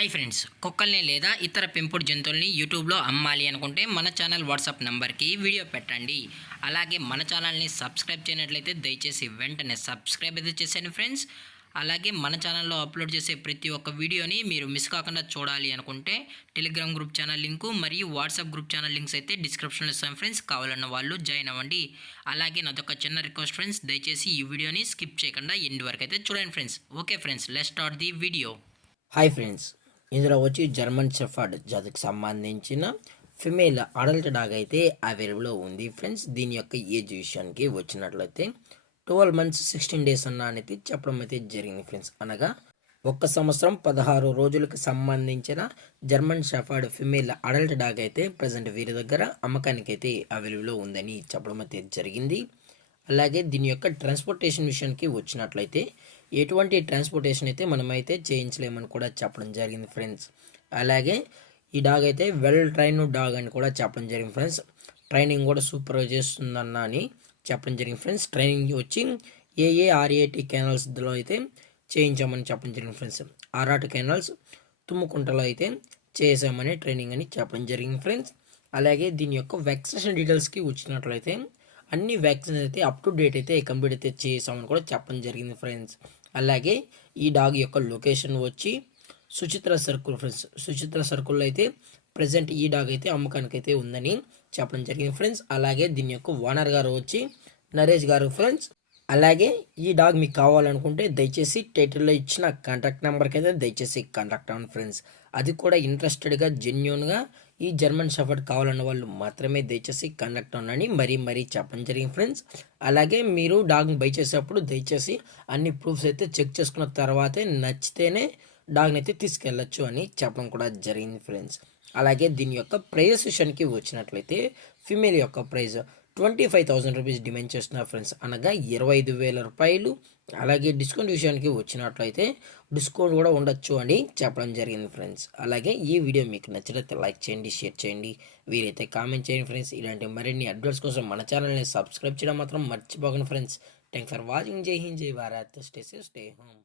Hi friends, కుక్కల్ని లేదా ఇతర పెంపుడు జంతువుల్ని యూట్యూబ్లో అమ్మాలి అనుకుంటే మన ఛానల్ వాట్సాప్ నెంబర్కి వీడియో పెట్టండి. అలాగే మన ఛానల్ని సబ్స్క్రైబ్ చేయనట్లయితే దయచేసి వెంటనే సబ్స్క్రైబ్ అయితే చేసేయండి ఫ్రెండ్స్. అలాగే మన ఛానల్లో అప్లోడ్ చేసే ప్రతి ఒక్క వీడియోని మీరు మిస్ కాకుండా చూడాలి అనుకుంటే టెలిగ్రామ్ గ్రూప్ ఛానల్ లింకు మరియు వాట్సాప్ గ్రూప్ ఛానల్ లింక్స్ అయితే డిస్క్రిప్షన్లో ఇస్తాం ఫ్రెండ్స్. కావాలన్న వాళ్ళు జాయిన్ అవ్వండి. అలాగే నాదొక చిన్న రిక్వెస్ట్ ఫ్రెండ్స్, దయచేసి ఈ వీడియోని స్కిప్ చేయకుండా ఎండ్ వరకు అయితే చూడండి friends. Okay friends, let's start the video. Hi friends, ఇందులో వచ్చి జర్మన్ షెఫర్డ్ జాతికి సంబంధించిన ఫిమేల్ అడల్ట్ డాగ్ అయితే అవైలబుల్లో ఉంది ఫ్రెండ్స్. దీని యొక్క ఏజ్ విషయానికి వచ్చినట్లయితే 12 months 16 days అన్న అనేది చెప్పడం అయితే జరిగింది ఫ్రెండ్స్. అనగా 1 సంవత్సరం 16 రోజులకు సంబంధించిన German shepherd female adult dog అయితే ప్రజెంట్ వీరి దగ్గర అమ్మకానికి అయితే అవైలబుల్లో ఉందని చెప్పడం అయితే జరిగింది. అలాగే దీని యొక్క ట్రాన్స్పోర్టేషన్ విషయానికి వచ్చినట్లయితే ఎటువంటి ట్రాన్స్పోర్టేషన్ అయితే మనమైతే చేయించలేమని కూడా చెప్పడం జరిగింది ఫ్రెండ్స్. అలాగే ఈ డాగ్ అయితే వెల్ ట్రైన్ డాగ్ అని కూడా చెప్పడం జరిగింది ఫ్రెండ్స్. ట్రైనింగ్ కూడా సూపర్గా చేస్తుందన్న అని చెప్పడం జరిగింది ఫ్రెండ్స్. ట్రైనింగ్ వచ్చి ఏఏఆర్ఏటి కెనాల్స్లో అయితే చేయించామని చెప్పడం జరిగింది ఫ్రెండ్స్. ఆరాట కెనాల్స్ తుమ్ముకుంటలో అయితే చేసామని ట్రైనింగ్ అని చెప్పడం జరిగింది ఫ్రెండ్స్. అలాగే దీని యొక్క వ్యాక్సినేషన్ డీటెయిల్స్కి వచ్చినట్లయితే అన్ని వ్యాక్సిన్ అయితే అప్ టు డేట్ అయితే కంప్లీట్ అయితే చేసామని కూడా చెప్పడం జరిగింది ఫ్రెండ్స్. అలాగే ఈ డాగ్ యొక్క లొకేషన్ వచ్చి సుచిత్ర సర్కిల్ ఫ్రెండ్స్. సుచిత్ర సర్కిల్లో అయితే ప్రజెంట్ ఈ డాగ్ అయితే అమ్మకానికి అయితే ఉందని చెప్పడం జరిగింది ఫ్రెండ్స్. అలాగే దీని యొక్క ఓనర్ గారు వచ్చి నరేష్ గారు ఫ్రెండ్స్. అలాగే ఈ డాగ్ మీకు కావాలనుకుంటే దయచేసి టైటిల్లో ఇచ్చిన కాంటాక్ట్ నెంబర్కి అయితే దయచేసి కాంటాక్ట్ అవ్వండి ఫ్రెండ్స్. అది కూడా ఇంట్రెస్టెడ్గా జెన్యూన్గా ఈ జర్మన్ షెఫర్డ్ కావాలన్న వాళ్ళు మాత్రమే దయచేసి కాంటాక్ట్ అవ్వండి మరీ చెప్పడం జరిగింది ఫ్రెండ్స్. అలాగే మీరు డాగ్ని బై చేసేటప్పుడు దయచేసి అన్ని ప్రూఫ్స్ అయితే చెక్ చేసుకున్న తర్వాతే నచ్చితేనే డాగ్ని అయితే తీసుకెళ్ళచ్చు అని చెప్పడం కూడా జరిగింది ఫ్రెండ్స్. అలాగే దీని యొక్క ప్రైస్ విషయానికి వచ్చినట్లయితే ఫిమేల్ యొక్క ప్రైస్ 25,000 రూపీస్ డిమాండ్ చేస్తున్నారు ఫ్రెండ్స్. అనగా 25,000 రూపాయలు. అలాగే డిస్కౌంట్ విషయానికి వచ్చినట్లయితే డిస్కౌంట్ కూడా ఉండొచ్చు అని చెప్పడం జరిగింది ఫ్రెండ్స్. అలాగే ఈ వీడియో మీకు నచ్చినట్లయితే లైక్ చేయండి, షేర్ చేయండి, వీరైతే కామెంట్ చేయండి ఫ్రెండ్స్. ఇలాంటి మరిన్ని అప్డేట్స్ కోసం మన ఛానల్ని సబ్స్క్రైబ్ చేయడం మాత్రం మర్చిపోకండి ఫ్రెండ్స్. Thanks for watching. జై హింద్, జై Bharat. Stay safe, stay home.